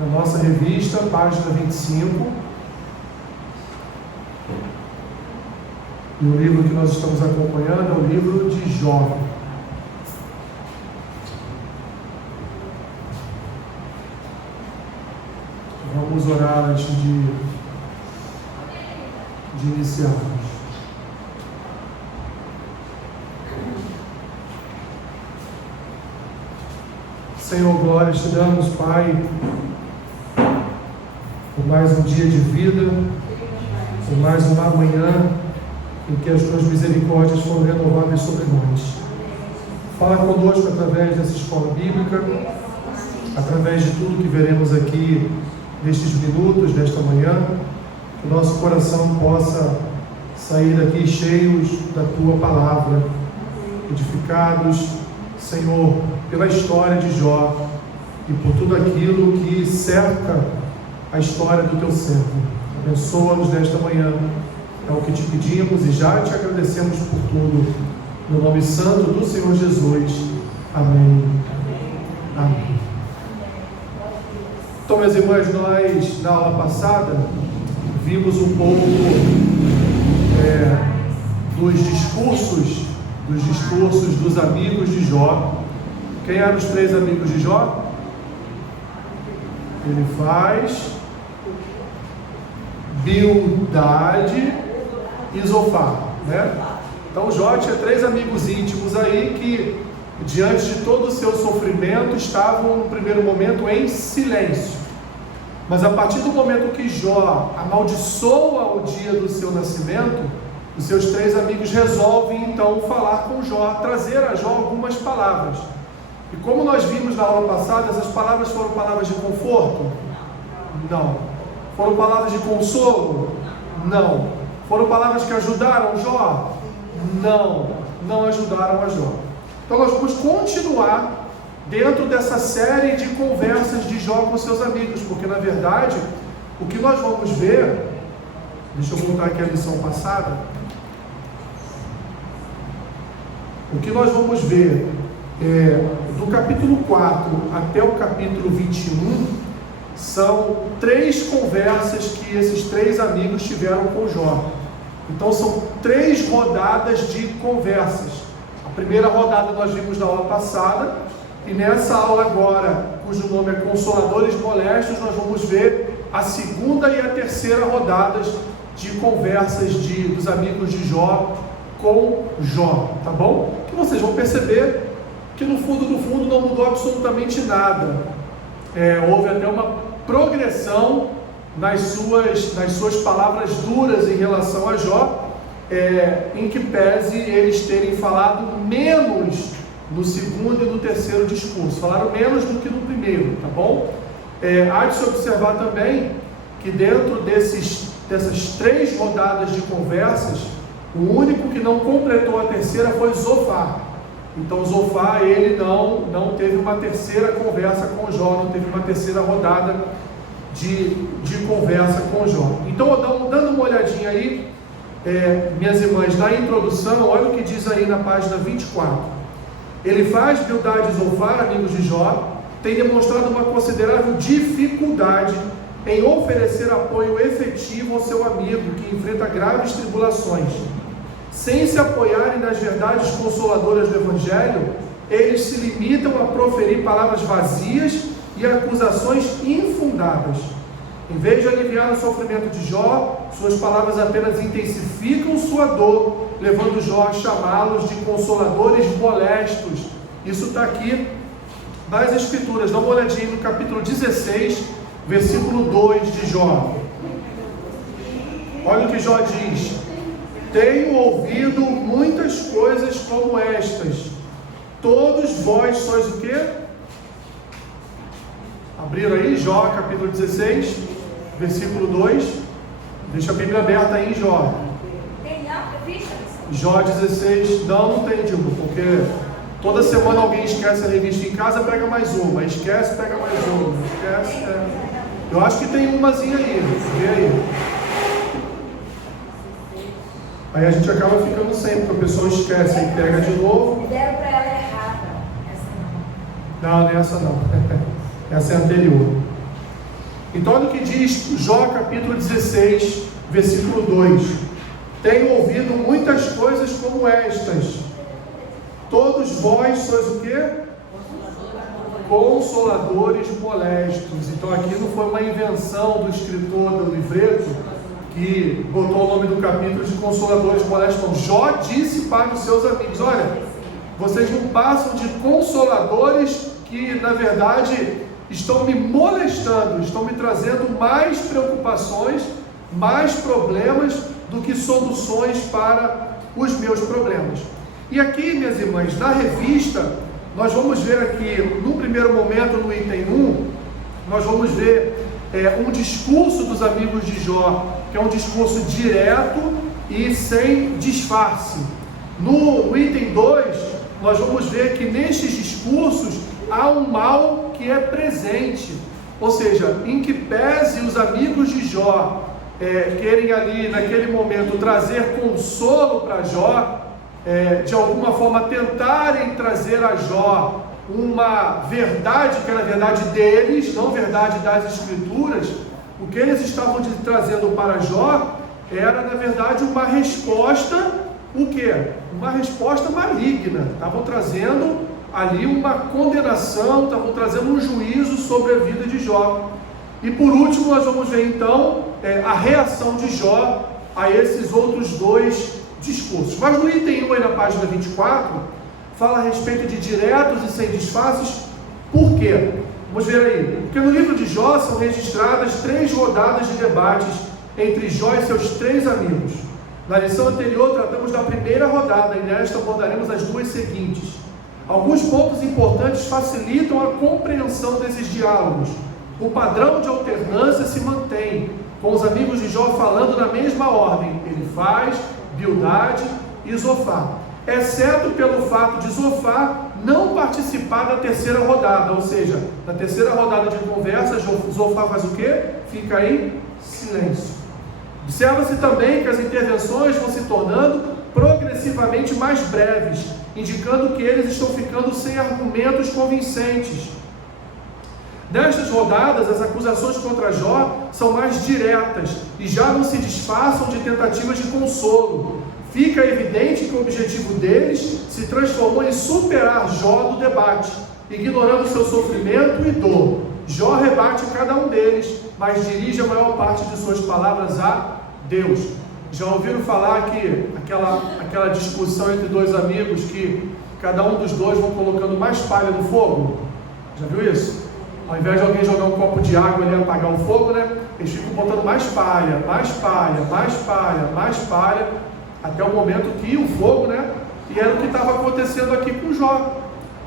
na nossa revista, página 25. E o livro que nós estamos acompanhando é o livro de Jó. Vamos orar antes de iniciarmos. Senhor, glórias te damos, Pai, por mais um dia de vida, por mais uma manhã em que as tuas misericórdias foram renovadas sobre nós. Fala conosco através dessa escola bíblica, através de tudo que veremos aqui nestes minutos, nesta manhã, que o nosso coração possa sair daqui cheios da tua palavra, edificados, Senhor, pela história de Jó e por tudo aquilo que cerca a história do teu servo. Abençoa-nos nesta manhã, é o que te pedimos e já te agradecemos por tudo, no nome santo do Senhor Jesus. Amém. Amém. Então, meus irmãos, nós na aula passada vimos um pouco dos discursos dos amigos de Jó. Quem eram os 3 amigos de Jó? Elifaz, Bildade e Zofar, né? Então Jó tinha 3 amigos íntimos aí que, diante de todo o seu sofrimento, estavam no primeiro momento em silêncio. Mas a partir do momento que Jó amaldiçoa o dia do seu nascimento, os seus 3 amigos resolvem então falar com Jó, trazer a Jó algumas palavras. E como nós vimos na aula passada, essas palavras foram palavras de conforto? Não. Foram palavras de consolo? Não. Foram palavras que ajudaram Jó? Não. Não ajudaram a Jó. Então nós vamos continuar dentro dessa série de conversas de Jó com seus amigos, porque na verdade, o que nós vamos ver, deixa eu voltar aqui a lição passada, o que nós vamos ver do capítulo 4 até o capítulo 21, são 3 conversas que esses 3 amigos tiveram com Jó. Então são 3 rodadas de conversas. A primeira rodada nós vimos na aula passada, e nessa aula agora, cujo nome é Consoladores Molestos, nós vamos ver a segunda e a terceira rodadas de conversas dos amigos de Jó com Jó, tá bom? Que vocês vão perceber que no fundo não mudou absolutamente nada. Houve até uma progressão nas suas palavras duras em relação a Jó, em que pese eles terem falado menos no segundo e no terceiro discurso, falaram menos do que no primeiro, tá bom? Há de se observar também que dentro dessas 3 rodadas de conversas, o único que não completou a terceira foi Zofar. Então Zofar, ele não teve uma terceira conversa com Jó, não teve uma terceira rodada de conversa com Jó. Então, dando uma olhadinha aí, minhas irmãs, na introdução, olha o que diz aí na página 24. Elifaz, Bildade e Zofar, amigos de Jó, têm demonstrado uma considerável dificuldade em oferecer apoio efetivo ao seu amigo que enfrenta graves tribulações. Sem se apoiarem nas verdades consoladoras do Evangelho, eles se limitam a proferir palavras vazias e acusações infundadas. Em vez de aliviar o sofrimento de Jó, suas palavras apenas intensificam sua dor, levando Jó a chamá-los de consoladores molestos. Isso está aqui nas Escrituras. Dá uma olhadinha no capítulo 16, versículo 2 de Jó. Olha o que Jó diz: tenho ouvido muitas coisas como estas. Todos vós sois o quê? Abriram aí, Jó, capítulo 16, versículo 2. Deixa a Bíblia aberta aí em Jó. Tem não, revista? Jó 16, não tem, Dilma, porque toda semana alguém esquece a revista em casa, pega mais uma. Esquece, pega mais uma. Esquece, Eu acho que tem umazinha aí, vê aí. Aí a gente acaba ficando sem, porque o pessoal esquece, aí pega de novo. Me deram para ela errada. Essa não. Não, não é essa não. Essa é a anterior. Então olha o que diz Jó capítulo 16, versículo 2: tenho ouvido muitas coisas como estas, todos vós sois o quê? Consoladores molestos. Então aqui não foi uma invenção do escritor do livreto que botou o nome do capítulo de consoladores molestos, não. Jó disse para os seus amigos: olha, vocês não passam de consoladores que na verdade estão me molestando, estão me trazendo mais preocupações, mais problemas do que soluções para os meus problemas. E aqui, minhas irmãs, na revista, nós vamos ver aqui, no primeiro momento, no item 1, nós vamos ver um discurso dos amigos de Jó, que é um discurso direto e sem disfarce. No item 2, nós vamos ver que nestes discursos há um mal que é presente, ou seja, em que pese os amigos de Jó querem ali, naquele momento, trazer consolo para Jó, de alguma forma tentarem trazer a Jó uma verdade que era a verdade deles, não verdade das Escrituras. O que eles estavam trazendo para Jó era, na verdade, uma resposta, o quê? Uma resposta maligna. Estavam trazendo ali uma condenação, estavam trazendo um juízo sobre a vida de Jó. E por último, nós vamos ver então a reação de Jó a esses outros dois discursos. Mas no item 1, aí na página 24, fala a respeito de diretos e sem disfarces. Por quê? Vamos ver aí. Porque no livro de Jó são registradas 3 rodadas de debates entre Jó e seus 3 amigos. Na lição anterior tratamos da primeira rodada e nesta abordaremos as 2 seguintes. Alguns pontos importantes facilitam a compreensão desses diálogos. O padrão de alternância se mantém, com os amigos de Jó falando na mesma ordem: Elifaz, Bildade e Zofar, exceto pelo fato de Zofar não participar da terceira rodada, ou seja, na terceira rodada de conversa, Zofar faz o quê? Fica em silêncio. Observa-se também que as intervenções vão se tornando progressivamente mais breves, indicando que eles estão ficando sem argumentos convincentes. Nestas rodadas, as acusações contra Jó são mais diretas e já não se disfarçam de tentativas de consolo. Fica evidente que o objetivo deles se transformou em superar Jó do debate, ignorando seu sofrimento e dor. Jó rebate cada um deles, mas dirige a maior parte de suas palavras a Deus. Já ouviram falar que aquela discussão entre 2 amigos, que cada um dos dois vão colocando mais palha no fogo? Já viu isso? Ao invés de alguém jogar um copo de água ali e apagar o fogo, né? Eles ficam botando mais palha, mais palha, mais palha, mais palha, até o momento que o fogo, né? E era o que estava acontecendo aqui com Jó.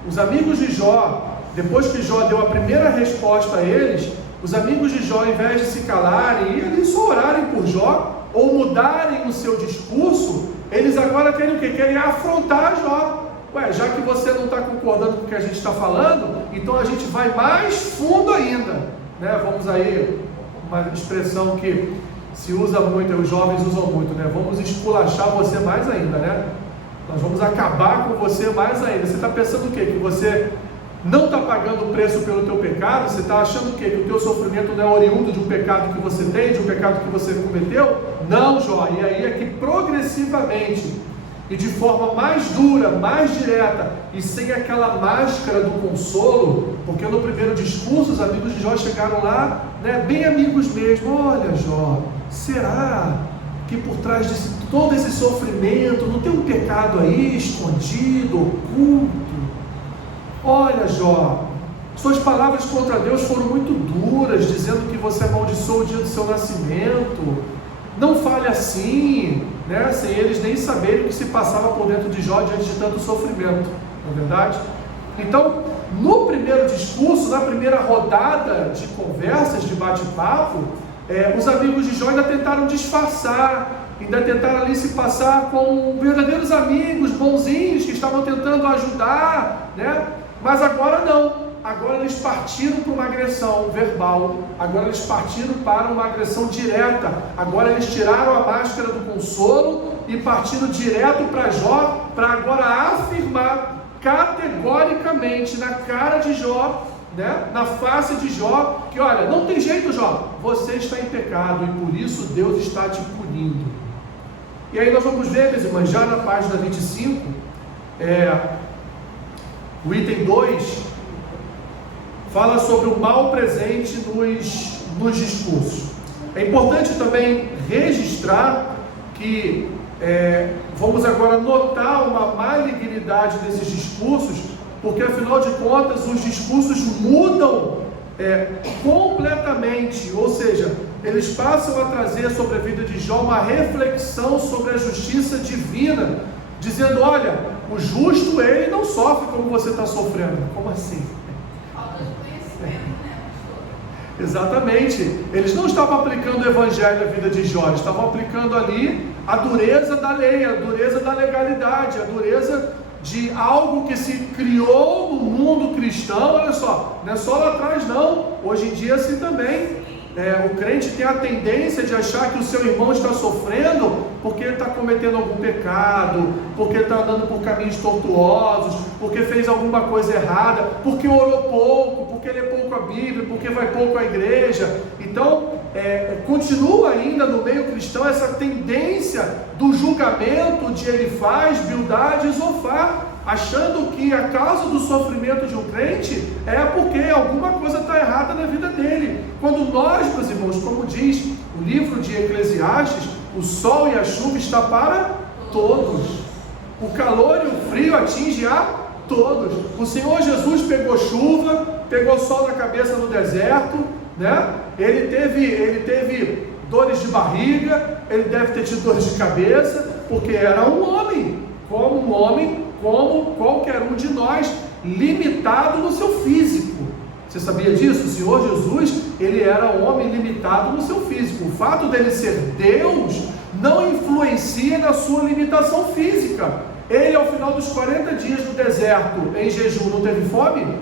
Os amigos de Jó, depois que Jó deu a primeira resposta a eles, os amigos de Jó, ao invés de se calarem e ali só orarem por Jó, ou mudarem o seu discurso, eles agora querem o quê? Querem afrontar Jó. Ué, já que você não está concordando com o que a gente está falando, então a gente vai mais fundo ainda, né? Vamos aí, uma expressão que se usa muito, os jovens usam muito, né? Vamos esculachar você mais ainda, né? Nós vamos acabar com você mais ainda. Você está pensando o quê? Que você não está pagando o preço pelo teu pecado? Você está achando o quê? Que o teu sofrimento não é oriundo de um pecado que você tem, de um pecado que você cometeu? Não, Jó. E aí é que progressivamente e de forma mais dura, mais direta e sem aquela máscara do consolo, porque no primeiro discurso os amigos de Jó chegaram lá, né, bem amigos mesmo. Olha, Jó, será que por trás de todo esse sofrimento não tem um pecado aí escondido, oculto? Olha, Jó, suas palavras contra Deus foram muito duras, dizendo que você amaldiçoou o dia do seu nascimento. Não fale assim, né? Sem eles nem saberem o que se passava por dentro de Jó diante de tanto sofrimento, não é verdade? Então, no primeiro discurso, na primeira rodada de conversas, de bate-papo, os amigos de Jó ainda tentaram disfarçar, ainda tentaram ali se passar como verdadeiros amigos, bonzinhos, que estavam tentando ajudar, né? Mas agora não. Agora eles partiram para uma agressão verbal, agora eles partiram para uma agressão direta, agora eles tiraram a máscara do consolo e partiram direto para Jó, para agora afirmar categoricamente na cara de Jó né, na face de Jó, que olha, não tem jeito, Jó, você está em pecado e por isso Deus está te punindo. E aí nós vamos ver, meus irmãos, já na página 25, o item 2 fala sobre o mal presente nos discursos. É importante também registrar que vamos agora notar uma malignidade desses discursos, porque afinal de contas os discursos mudam completamente, ou seja, eles passam a trazer sobre a vida de Jó uma reflexão sobre a justiça divina, dizendo, olha, o justo ele não sofre como você está sofrendo. Como assim? Falta de conhecimento, né, pastor? Exatamente, eles não estavam aplicando o evangelho à vida de Jó, eles estavam aplicando ali a dureza da lei, a dureza da legalidade, a dureza de algo que se criou no mundo cristão. Olha só, não é só lá atrás não, hoje em dia assim também. O crente tem a tendência de achar que o seu irmão está sofrendo porque ele está cometendo algum pecado, porque ele está andando por caminhos tortuosos, porque fez alguma coisa errada, porque orou pouco, porque lê pouco a Bíblia, porque vai pouco à igreja. Então, continua ainda no meio cristão essa tendência do julgamento de Elifaz, Bildade e Zofar, achando que a causa do sofrimento de um crente é porque alguma coisa está errada na vida dele. Quando nós, meus irmãos, como diz o livro de Eclesiastes, o sol e a chuva está para todos. O calor e o frio atinge a todos. O Senhor Jesus pegou chuva, pegou sol na cabeça no deserto, né? Ele teve dores de barriga, ele deve ter tido dores de cabeça, porque era um homem, como qualquer um de nós, limitado no seu físico. Você sabia disso? O Senhor Jesus, ele era um homem limitado no seu físico. O fato dele ser Deus não influencia na sua limitação física. Ele, ao final dos 40 dias no deserto, em jejum, não teve fome?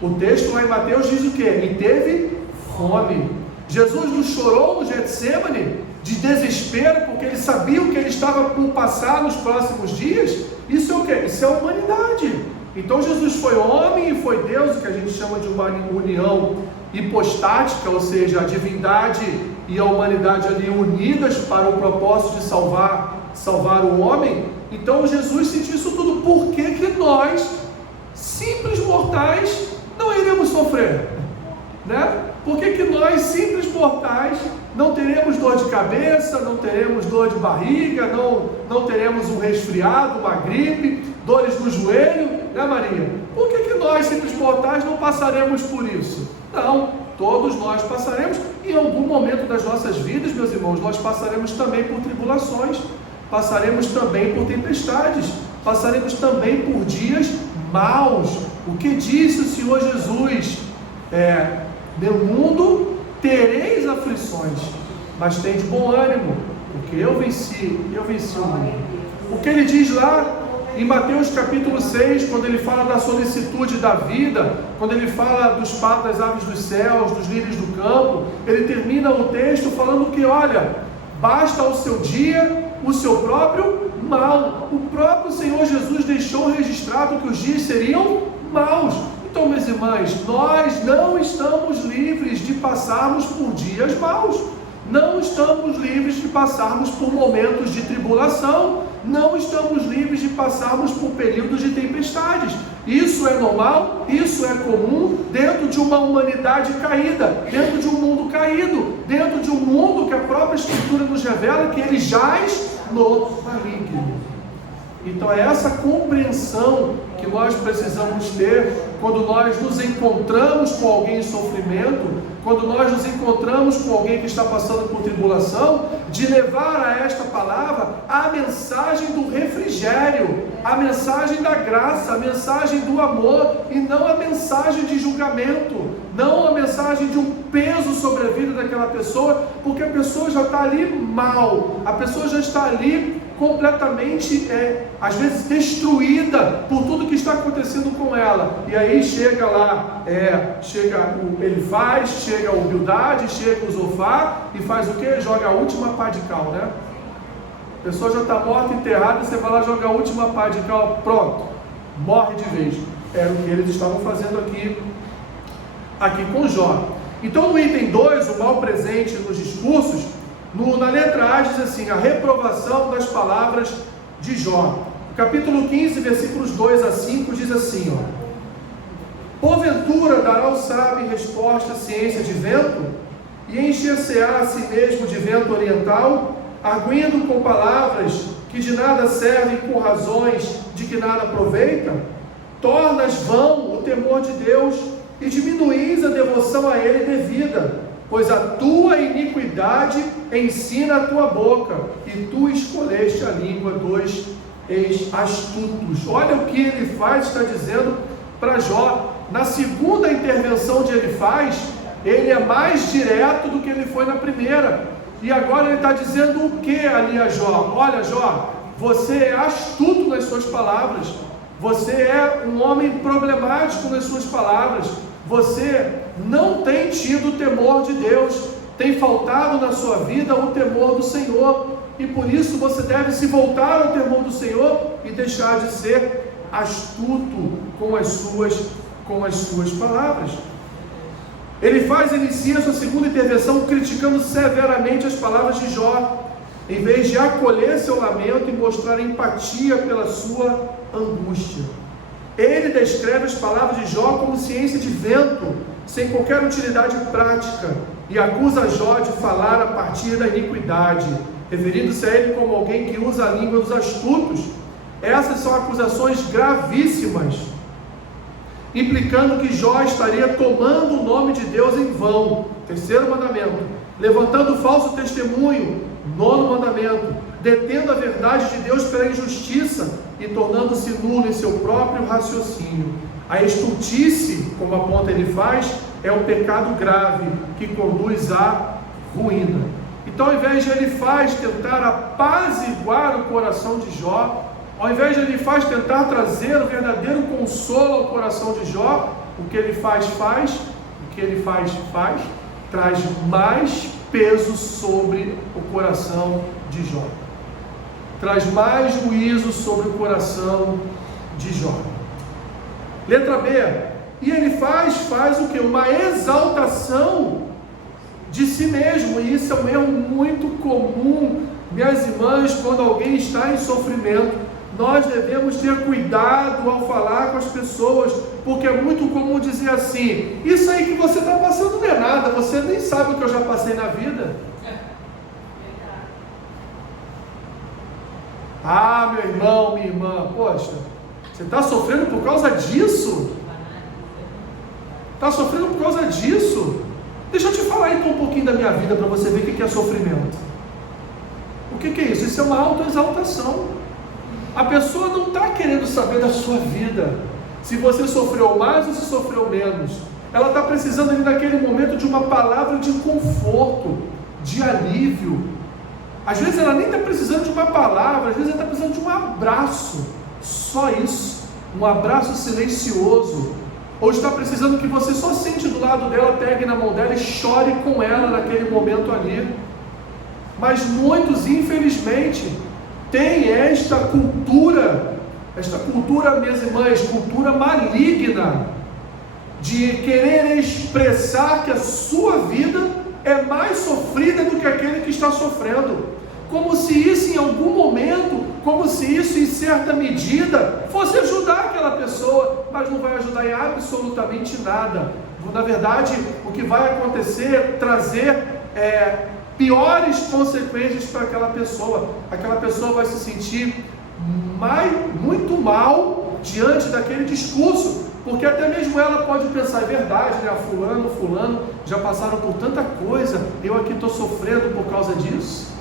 O texto lá em Mateus diz o quê? Ele teve fome. Jesus não chorou no Getsêmani de desespero, porque ele sabia o que ele estava por passar nos próximos dias? Isso é o quê? Isso é a humanidade. Então Jesus foi homem e foi Deus, o que a gente chama de uma união hipostática, ou seja, a divindade e a humanidade ali unidas para o propósito de salvar o homem. Então Jesus sentiu isso tudo. Por que nós, simples mortais, não iremos sofrer? Né? Por que nós, simples mortais, não teremos dor de cabeça, não teremos dor de barriga, não teremos um resfriado, uma gripe, dores no joelho, né, Maria? Por que nós, simples mortais, não passaremos por isso? Não, todos nós passaremos. Em algum momento das nossas vidas, meus irmãos, nós passaremos também por tribulações, passaremos também por tempestades, passaremos também por dias maus. O que disse o Senhor Jesus? No mundo tereis aflições, mas tende bom ânimo, porque eu venci o mundo. O que ele diz lá em Mateus capítulo 6, quando ele fala da solicitude da vida, quando ele fala dos patos, das aves dos céus, dos lírios do campo, ele termina o texto falando que, olha, basta ao seu dia o seu próprio mal. O próprio Senhor Jesus deixou registrado que os dias seriam maus. Então, minhas irmãs, nós não estamos livres de passarmos por dias maus, não estamos livres de passarmos por momentos de tribulação, não estamos livres de passarmos por períodos de tempestades. Isso é normal, isso é comum dentro de uma humanidade caída, dentro de um mundo caído, dentro de um mundo que a própria Escritura nos revela que ele jaz no maligno. Então é essa compreensão que nós precisamos ter quando nós nos encontramos com alguém em sofrimento, quando nós nos encontramos com alguém que está passando por tribulação, de levar a esta palavra a mensagem do refrigério, a mensagem da graça, a mensagem do amor, e não a mensagem de julgamento, não a mensagem de um peso sobre a vida daquela pessoa, porque a pessoa já está ali mal, a pessoa já está ali completamente, às vezes, destruída por tudo que está acontecendo com ela. E aí chega lá, chega o Elifaz, chega o Bildade, chega o Zofar e faz o quê? Joga a última pá de cal, né? A pessoa já está morta, enterrada, você vai lá jogar a última pá de cal, pronto, morre de vez. Era o que eles estavam fazendo aqui aqui com Jó. Então no item 2, o mal presente nos discursos, na letra A diz assim, a reprovação das palavras de Jó. Capítulo 15, versículos 2 a 5 diz assim, porventura dará o sábio resposta à ciência de vento, e encher-se-á a si mesmo de vento oriental, arguindo com palavras que de nada servem, com razões de que nada aproveita? Tornas vão o temor de Deus e diminuís a devoção a Ele devida, pois a tua iniquidade ensina a tua boca, e tu escolheste a língua dos astutos. Olha o que Elifaz está dizendo para Jó. Na segunda intervenção de Elifaz, ele é mais direto do que ele foi na primeira. E agora ele está dizendo o que ali a Jó? Olha, Jó, você é astuto nas suas palavras, você é um homem problemático nas suas palavras, você não tem tido o temor de Deus, tem faltado na sua vida o temor do Senhor, e por isso você deve se voltar ao temor do Senhor e deixar de ser astuto com as suas palavras. Elifaz inicia sua segunda intervenção criticando severamente as palavras de Jó, em vez de acolher seu lamento e mostrar empatia pela sua angústia. Ele descreve as palavras de Jó como ciência de vento, sem qualquer utilidade prática, e acusa Jó de falar a partir da iniquidade, referindo-se a ele como alguém que usa a língua dos astutos. Essas são acusações gravíssimas, implicando que Jó estaria tomando o nome de Deus em vão, terceiro mandamento, levantando falso testemunho, nono mandamento, detendo a verdade de Deus pela injustiça e tornando-se nulo em seu próprio raciocínio. A estultice, como aponta Elifaz, é um pecado grave que conduz à ruína. Então, ao invés de Elifaz tentar apaziguar o coração de Jó, ao invés de Elifaz tentar trazer o verdadeiro consolo ao coração de Jó, o que ele faz, traz mais peso sobre o coração de Jó. Traz mais juízo sobre o coração de Jó. Letra B. E Elifaz faz o que? Uma exaltação de si mesmo. E isso é um erro muito comum, minhas irmãs, quando alguém está em sofrimento. Nós devemos ter cuidado ao falar com as pessoas, porque é muito comum dizer assim: isso aí que você está passando não é nada, você nem sabe o que eu já passei na vida. Ah, meu irmão, minha irmã, poxa, você está sofrendo por causa disso? Está sofrendo por causa disso? Deixa eu te falar então um pouquinho da minha vida para você ver o que é sofrimento. O que é isso? Isso é uma autoexaltação. A pessoa não está querendo saber da sua vida, se você sofreu mais ou se sofreu menos. Ela está precisando ali naquele momento de uma palavra de conforto, de alívio. Às vezes ela nem está precisando de uma palavra, às vezes ela está precisando de um abraço, só isso, um abraço silencioso. Ou está precisando que você só sente do lado dela, pegue na mão dela e chore com ela naquele momento ali. Mas muitos, infelizmente, tem esta cultura, minhas irmãs, cultura maligna, de querer expressar que a sua vida é mais sofrida do que aquele que está sofrendo, como se isso em algum momento, como se isso em certa medida fosse ajudar aquela pessoa, mas não vai ajudar em absolutamente nada. Na verdade, o que vai acontecer é trazer piores consequências para aquela pessoa. Aquela pessoa vai se sentir muito mal diante daquele discurso, porque até mesmo ela pode pensar: é verdade, né? Fulano já passaram por tanta coisa, eu aqui estou sofrendo por causa disso.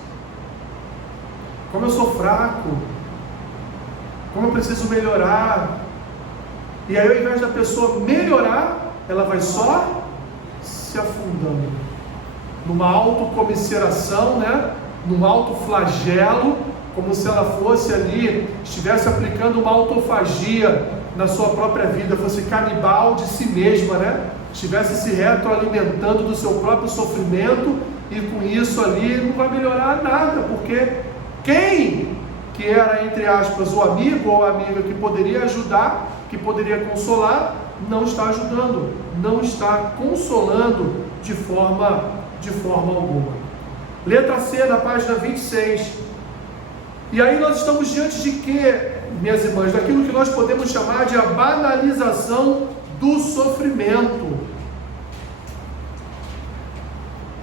Como eu sou fraco, como eu preciso melhorar. E aí, ao invés da pessoa melhorar, ela vai só se afundando numa autocomiseração, né? Num autoflagelo, como se ela fosse ali, estivesse aplicando uma autofagia na sua própria vida, fosse canibal de si mesma, né? Estivesse se retroalimentando do seu próprio sofrimento, e com isso ali não vai melhorar nada, porque quem que era, entre aspas, o amigo ou a amiga que poderia ajudar, que poderia consolar, não está ajudando, não está consolando de forma alguma. Letra C, na página 26. E aí nós estamos diante de quê, minhas irmãs? Daquilo que nós podemos chamar de a banalização do sofrimento.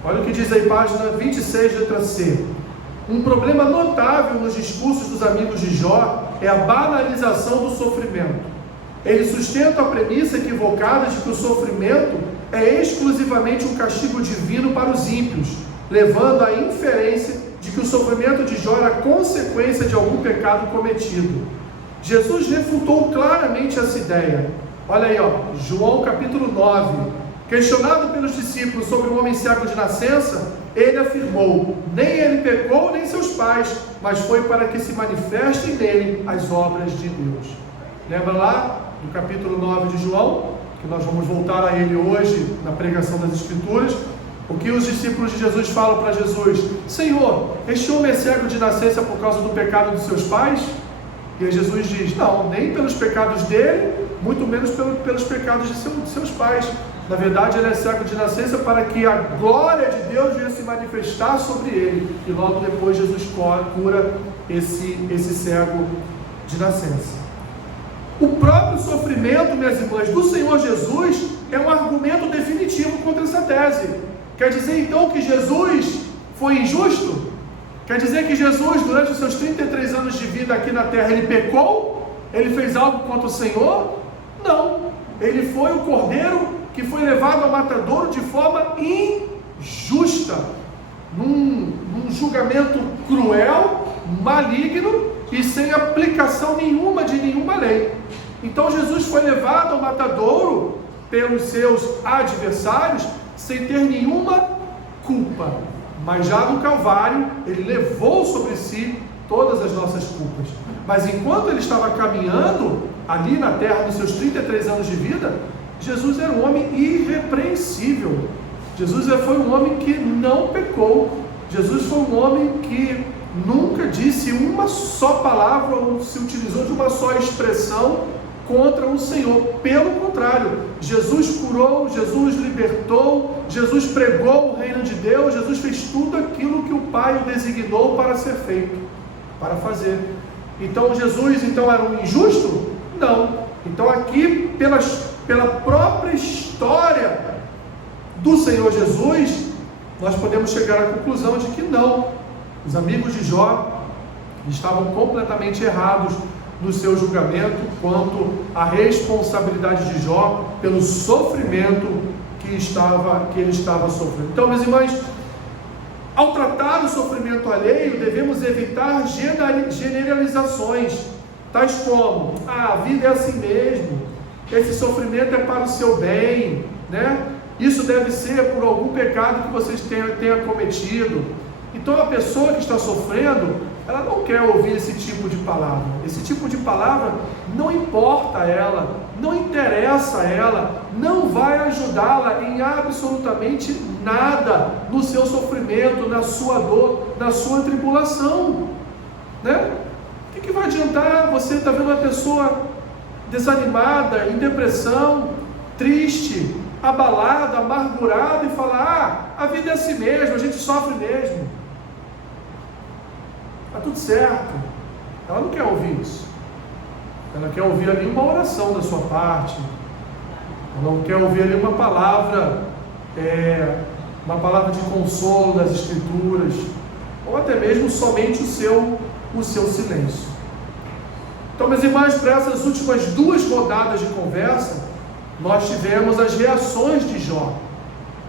Olha o que diz aí, página 26, letra C. Um problema notável nos discursos dos amigos de Jó é a banalização do sofrimento. Eles sustentam a premissa equivocada de que o sofrimento é exclusivamente um castigo divino para os ímpios, levando à inferência de que o sofrimento de Jó era consequência de algum pecado cometido. Jesus refutou claramente essa ideia. Olha aí, João capítulo 9. Questionado pelos discípulos sobre o homem cego de nascença, ele afirmou: nem ele pecou, nem seus pais, mas foi para que se manifestem nele as obras de Deus. Lembra lá do capítulo 9 de João, que nós vamos voltar a ele hoje na pregação das Escrituras, o que os discípulos de Jesus falam para Jesus: Senhor, este homem é cego de nascença por causa do pecado dos seus pais? E aí Jesus diz: não, nem pelos pecados dele, muito menos pelos pecados de seus pais. Na verdade, ele é cego de nascença para que a glória de Deus venha se manifestar sobre ele. E logo depois Jesus cura esse cego de nascença. O próprio sofrimento, minhas irmãs, do Senhor Jesus é um argumento definitivo contra essa tese. Quer dizer então que Jesus foi injusto? Quer dizer que Jesus, durante os seus 33 anos de vida aqui na terra, ele pecou? Ele fez algo contra o Senhor? Não. Ele foi o cordeiro que foi levado ao matadouro de forma injusta, num julgamento cruel, maligno e sem aplicação nenhuma de nenhuma lei. Então Jesus foi levado ao matadouro pelos seus adversários sem ter nenhuma culpa, mas já no Calvário ele levou sobre si todas as nossas culpas. Mas enquanto ele estava caminhando ali na terra nos seus 33 anos de vida, Jesus era um homem irrepreensível. Jesus foi um homem que não pecou. Jesus foi um homem que nunca disse uma só palavra ou se utilizou de uma só expressão contra o Senhor. Pelo contrário, Jesus curou, Jesus libertou, Jesus pregou o reino de Deus, Jesus fez tudo aquilo que o Pai o designou para ser feito, para fazer. Então Jesus era um injusto? Não. Então aqui, pela própria história do Senhor Jesus, nós podemos chegar à conclusão de que não. Os amigos de Jó estavam completamente errados no seu julgamento quanto à responsabilidade de Jó pelo sofrimento que ele estava sofrendo. Então, meus irmãos, ao tratar o sofrimento alheio, devemos evitar generalizações, tais como: a vida é assim mesmo, esse sofrimento é para o seu bem, né? Isso deve ser por algum pecado que vocês tenham cometido. Então a pessoa que está sofrendo, ela não quer ouvir esse tipo de palavra. Esse tipo de palavra não importa a ela, não interessa a ela, não vai ajudá-la em absolutamente nada no seu sofrimento, na sua dor, na sua tribulação, né? O que vai adiantar você estar vendo uma pessoa desanimada, em depressão, triste, abalada, amargurada e falar: a vida é assim mesmo, a gente sofre mesmo, está tudo certo. Ela não quer ouvir isso. Ela quer ouvir ali uma oração da sua parte, ela não quer ouvir ali uma palavra de consolo das Escrituras, ou até mesmo somente o seu silêncio. Então, meus irmãos, para essas últimas duas rodadas de conversa, nós tivemos as reações de Jó,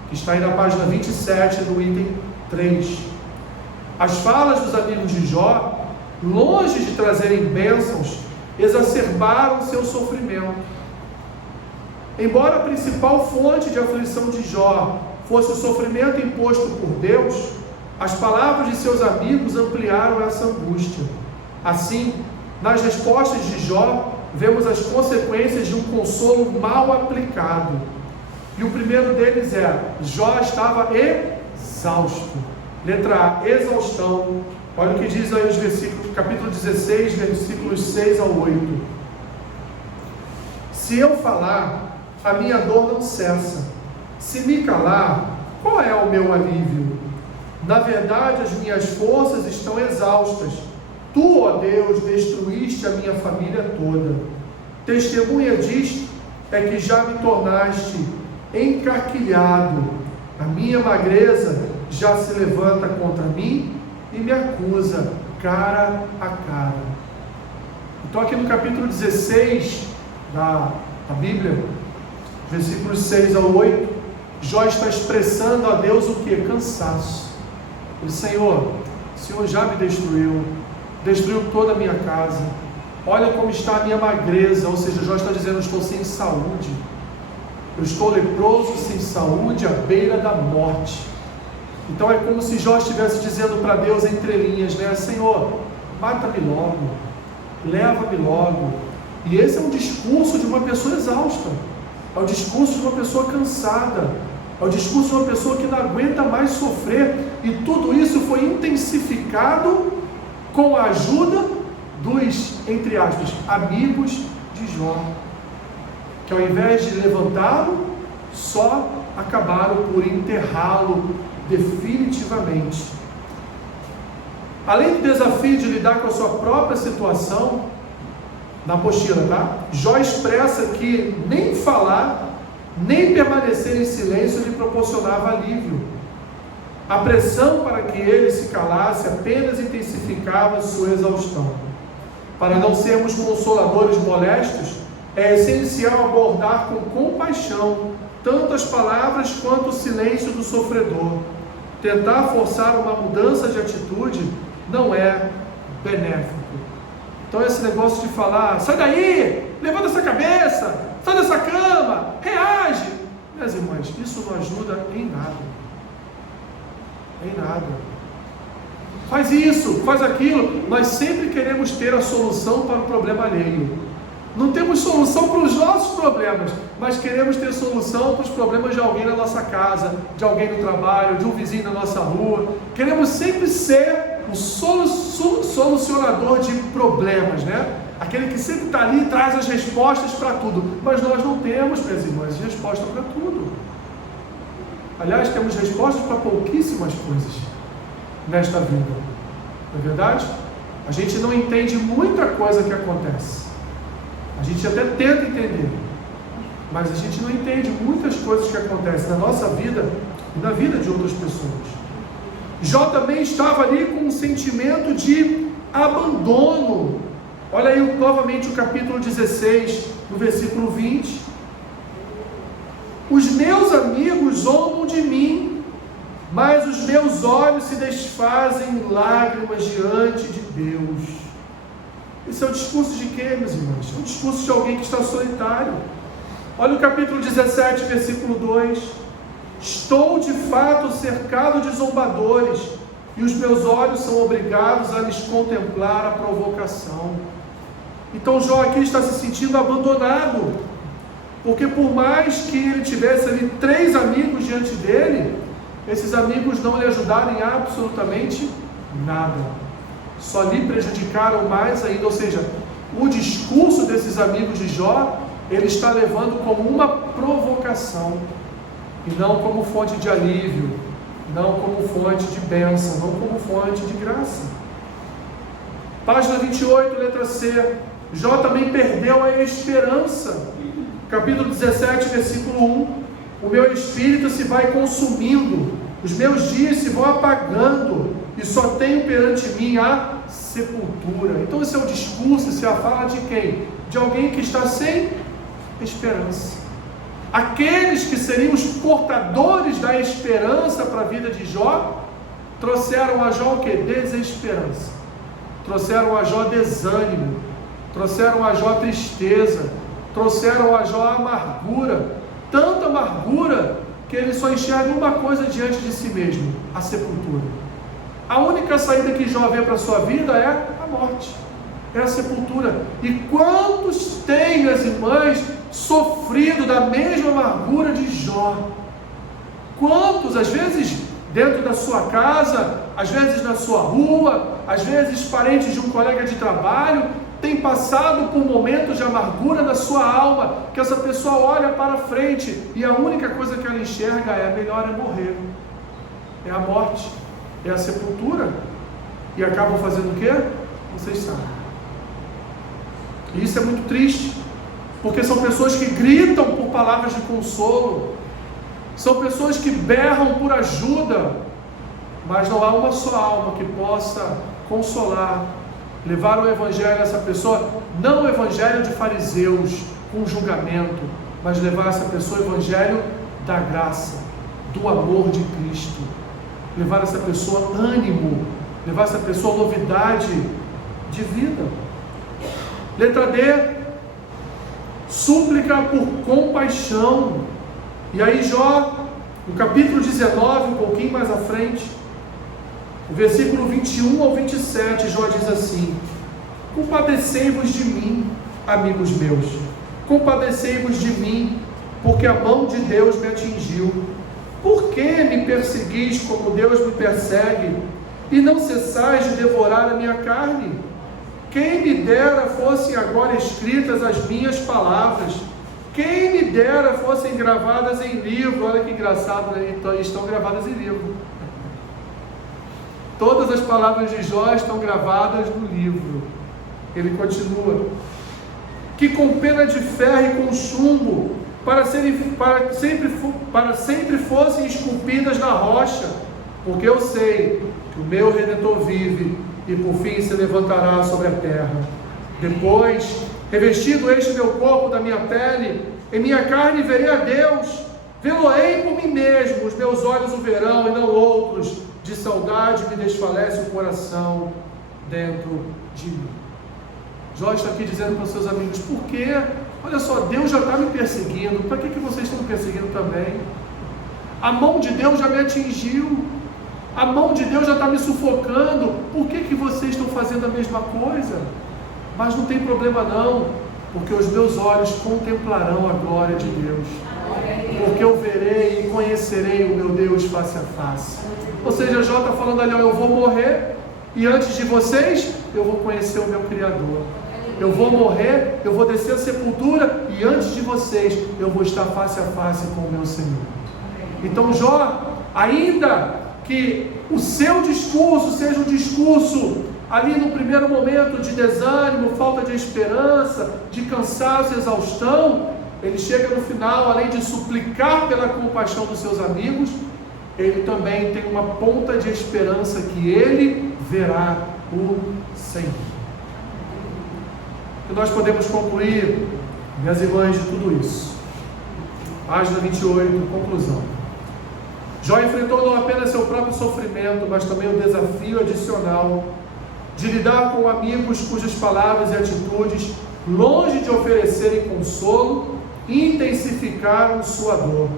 que está aí na página 27 do item 3. As falas dos amigos de Jó, longe de trazerem bênçãos, exacerbaram seu sofrimento. Embora a principal fonte de aflição de Jó fosse o sofrimento imposto por Deus, as palavras de seus amigos ampliaram essa angústia. Assim, nas respostas de Jó, vemos as consequências de um consolo mal aplicado. E o primeiro deles Jó estava exausto. Letra A, exaustão. Olha o que diz aí os versículos, capítulo 16, versículos 6 ao 8. Se eu falar, a minha dor não cessa. Se me calar, qual é o meu alívio? Na verdade, as minhas forças estão exaustas. Tu, ó Deus, destruíste a minha família toda. Testemunha disto é que já me tornaste encarquilhado. A minha magreza já se levanta contra mim e me acusa cara a cara. Então aqui no capítulo 16 da Bíblia, versículos 6 ao 8, Jó está expressando a Deus o que? Cansaço. Ele, Senhor, o Senhor já me destruiu toda a minha casa, olha como está a minha magreza, ou seja, Jó está dizendo, eu estou sem saúde, eu estou leproso, sem saúde, à beira da morte. Então é como se Jó estivesse dizendo para Deus entre linhas, né? Senhor, mata-me logo, leva-me logo. E esse é um discurso de uma pessoa exausta, é o discurso de uma pessoa cansada, é o discurso de uma pessoa que não aguenta mais sofrer, e tudo isso foi intensificado com a ajuda dos, entre aspas, amigos de Jó, que ao invés de levantá-lo, só acabaram por enterrá-lo definitivamente. Além do desafio de lidar com a sua própria situação, na apostila, tá? Jó expressa que nem falar, nem permanecer em silêncio lhe proporcionava alívio. A pressão para que ele se calasse apenas intensificava sua exaustão. Para não sermos consoladores molestos, é essencial abordar com compaixão tanto as palavras quanto o silêncio do sofredor. Tentar forçar uma mudança de atitude não é benéfico. Então esse negócio de falar, sai daí, levanta essa cabeça, sai dessa cama, reage. Minhas irmãs, isso não ajuda em nada. Em nada. Faz isso, faz aquilo. Nós sempre queremos ter a solução para o problema alheio. Não temos solução para os nossos problemas, mas queremos ter solução para os problemas de alguém na nossa casa, de alguém no trabalho, de um vizinho na nossa rua. Queremos sempre ser o solucionador de problemas, né? Aquele que sempre está ali e traz as respostas para tudo. Mas nós não temos, minhas irmãs, resposta para tudo. Aliás, temos respostas para pouquíssimas coisas nesta vida. Não é verdade? A gente não entende muita coisa que acontece. A gente até tenta entender, mas a gente não entende muitas coisas que acontecem na nossa vida e na vida de outras pessoas. Jó também estava ali com um sentimento de abandono. Olha aí novamente o capítulo 16, no versículo 20. Os meus amigos zombam de mim, mas os meus olhos se desfazem em lágrimas diante de Deus. Esse é o discurso de quem, meus irmãos? É o discurso de alguém que está solitário. Olha o capítulo 17, versículo 2. Estou de fato cercado de zombadores, e os meus olhos são obrigados a lhes contemplar a provocação. Então Jó aqui está se sentindo abandonado, porque por mais que ele tivesse ali 3 amigos diante dele, esses amigos não lhe ajudaram em absolutamente nada. Só lhe prejudicaram mais ainda, ou seja, o discurso desses amigos de Jó, ele está levando como uma provocação, e não como fonte de alívio, não como fonte de bênção, não como fonte de graça. Página 28, letra C. Jó também perdeu a esperança. Capítulo 17, versículo 1. O meu espírito se vai consumindo, os meus dias se vão apagando, e só tenho perante mim a sepultura. Então esse é o discurso, esse é a fala de quem? De alguém que está sem esperança. Aqueles que seriam os portadores da esperança para a vida de Jó, trouxeram a Jó o que? Desesperança. Trouxeram a Jó desânimo. Trouxeram a Jó tristeza. Trouxeram a Jó amargura. Tanta amargura que ele só enxerga uma coisa diante de si mesmo: a sepultura. A única saída que Jó vê para a sua vida é a morte, é a sepultura. E quantos têm, as irmãs, sofrido da mesma amargura de Jó? Quantos, às vezes dentro da sua casa, às vezes na sua rua, às vezes parentes de um colega de trabalho, tem passado por momentos de amargura na sua alma, que essa pessoa olha para frente e a única coisa que ela enxerga é: melhor é morrer, é a morte, é a sepultura, e acabam fazendo o quê? Vocês sabem. E isso é muito triste, porque são pessoas que gritam por palavras de consolo, são pessoas que berram por ajuda, mas não há uma só alma que possa consolar, levar o evangelho a essa pessoa, não o evangelho de fariseus com julgamento, mas levar essa pessoa o evangelho da graça, do amor de Cristo, levar essa pessoa ânimo, levar essa pessoa novidade de vida. Letra D, súplica por compaixão. E aí Jó, no capítulo 19, um pouquinho mais à frente, o versículo 21 ao 27, Jó diz assim: compadecei-vos de mim, amigos meus, compadecei-vos de mim, porque a mão de Deus me atingiu. Por que me perseguis como Deus me persegue, e não cessais de devorar a minha carne? Quem me dera fossem agora escritas as minhas palavras, quem me dera fossem gravadas em livro. Olha que engraçado, né? Estão gravadas em livro. Todas as palavras de Jó estão gravadas no livro. Ele continua: que com pena de ferro e com chumbo, para sempre fossem esculpidas na rocha, porque eu sei que o meu Redentor vive e por fim se levantará sobre a terra. Depois, revestido este meu corpo da minha pele, em minha carne verei a Deus, vê-lo-ei por mim mesmo, os meus olhos o verão e não outros, de saudade me desfalece o coração dentro de mim. Jó está aqui dizendo para os seus amigos: por quê? Olha só, Deus já está me perseguindo, para que vocês estão me perseguindo também? A mão de Deus já me atingiu, a mão de Deus já está me sufocando, por que vocês estão fazendo a mesma coisa? Mas não tem problema não, porque os meus olhos contemplarão a glória de Deus, porque eu verei e conhecerei o meu Deus face a face. Ou seja, Jó está falando ali: ó, eu vou morrer e antes de vocês eu vou conhecer o meu Criador. Eu vou morrer, eu vou descer a sepultura e antes de vocês eu vou estar face a face com o meu Senhor. Então Jó, ainda que o seu discurso seja um discurso ali no primeiro momento de desânimo, falta de esperança, de cansaço, exaustão, ele chega no final, além de suplicar pela compaixão dos seus amigos, ele também tem uma ponta de esperança que ele verá o Senhor. E nós podemos concluir, minhas irmãs, de tudo isso. Página 28, conclusão. Jó enfrentou não apenas seu próprio sofrimento, mas também o desafio adicional de lidar com amigos cujas palavras e atitudes, longe de oferecerem consolo, intensificaram sua dor.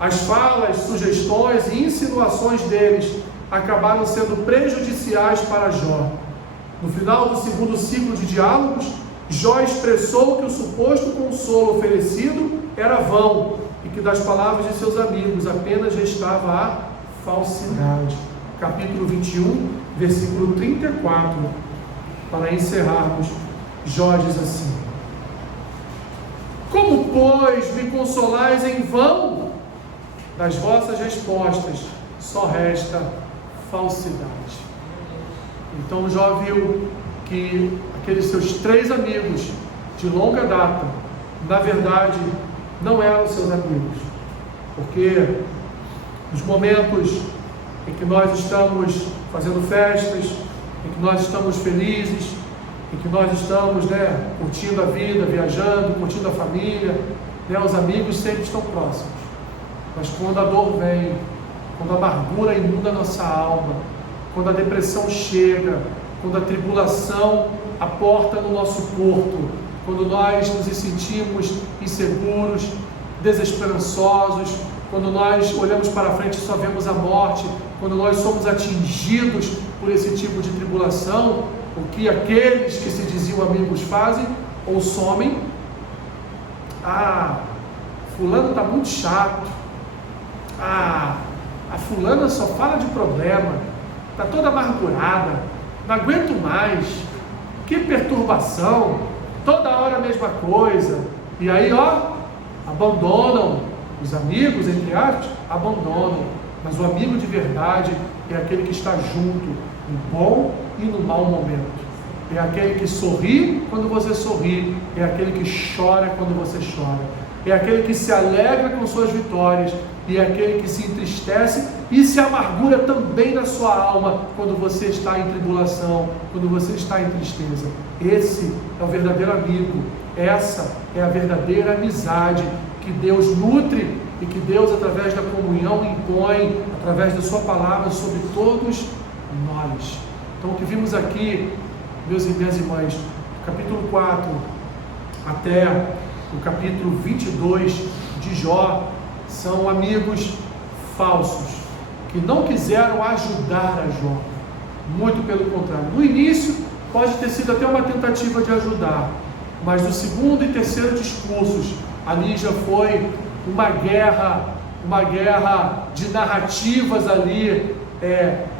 As falas, sugestões e insinuações deles acabaram sendo prejudiciais para Jó. No final do segundo ciclo de diálogos, Jó expressou que o suposto consolo oferecido era vão e que das palavras de seus amigos apenas restava a falsidade. Capítulo 21, versículo 34. Para encerrarmos, Jó diz assim: como, pois, me consolais em vão? Das vossas respostas só resta falsidade. Então Jó viu que aqueles seus 3 amigos de longa data, na verdade, não eram seus amigos, porque nos momentos em que nós estamos fazendo festas, em que nós estamos felizes, em que nós estamos curtindo a vida, viajando, curtindo a família, os amigos sempre estão próximos. Mas quando a dor vem, quando a amargura inunda a nossa alma, quando a depressão chega, quando a tribulação aporta no nosso porto, quando nós nos sentimos inseguros, desesperançosos, quando nós olhamos para frente e só vemos a morte, quando nós somos atingidos por esse tipo de tribulação, o que aqueles que se diziam amigos fazem? Ou somem. Fulano está muito chato. A fulana só fala de problema, está toda amargurada, não aguento mais. que perturbação, toda hora a mesma coisa. E aí, abandonam os amigos, entre aspas, abandonam. Mas o amigo de verdade é aquele que está junto no bom e no mau momento. É aquele que sorri quando você sorri, é aquele que chora quando você chora, é aquele que se alegra com suas vitórias, e é aquele que se entristece e se amargura também na sua alma quando você está em tribulação, quando você está em tristeza. Esse é o verdadeiro amigo, essa é a verdadeira amizade que Deus nutre e que Deus, através da comunhão, impõe, através da sua palavra, sobre todos nós. Então, o que vimos aqui, meus e minhas irmãs, do capítulo 4 até o capítulo 22 de Jó, são amigos falsos, que não quiseram ajudar a Jó. Muito pelo contrário. No início, pode ter sido até uma tentativa de ajudar, mas no segundo e terceiro discursos, ali já foi uma guerra de narrativas ali,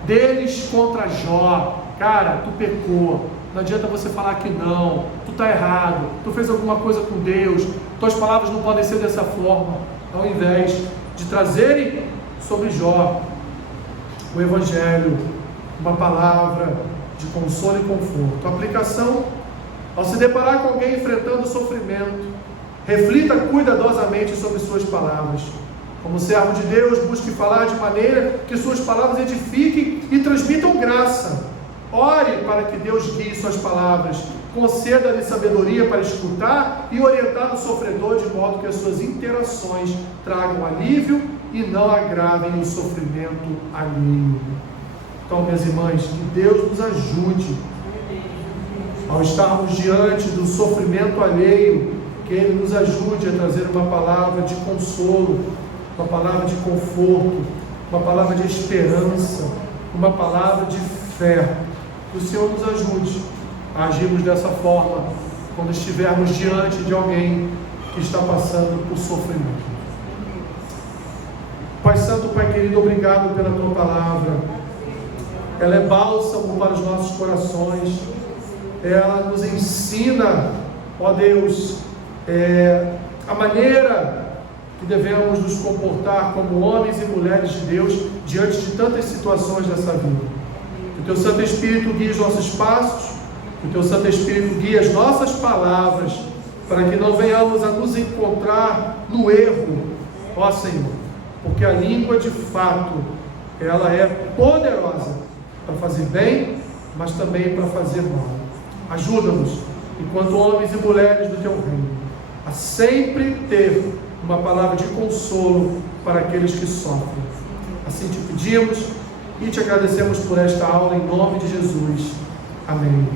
deles contra Jó. Cara, tu pecou, não adianta você falar que não, tu está errado, tu fez alguma coisa com Deus, tuas palavras não podem ser dessa forma. Ao invés de trazerem sobre Jó o Evangelho, uma palavra de consolo e conforto. A aplicação: ao se deparar com alguém enfrentando sofrimento, reflita cuidadosamente sobre suas palavras. Como servo de Deus, busque falar de maneira que suas palavras edifiquem e transmitam graça. Ore para que Deus guie suas palavras, conceda-lhe sabedoria para escutar e orientar o sofredor, de modo que as suas interações tragam alívio e não agravem o sofrimento alheio. Então, minhas irmãs, que Deus nos ajude ao estarmos diante do sofrimento alheio, que Ele nos ajude a trazer uma palavra de consolo, uma palavra de conforto, uma palavra de esperança, uma palavra de fé. Que o Senhor nos ajude a agirmos dessa forma quando estivermos diante de alguém que está passando por sofrimento. Pai Santo, Pai querido, obrigado pela Tua palavra. Ela é bálsamo para os nossos corações. Ela nos ensina, ó Deus, a maneira que devemos nos comportar como homens e mulheres de Deus diante de tantas situações dessa vida. Que o Teu Santo Espírito guie os nossos passos, que o Teu Santo Espírito guie as nossas palavras, para que não venhamos a nos encontrar no erro, ó Senhor, porque a língua de fato, ela é poderosa para fazer bem, mas também para fazer mal. Ajuda-nos, enquanto homens e mulheres do Teu reino, a sempre ter uma palavra de consolo para aqueles que sofrem. Assim te pedimos e te agradecemos por esta aula, em nome de Jesus. Amém.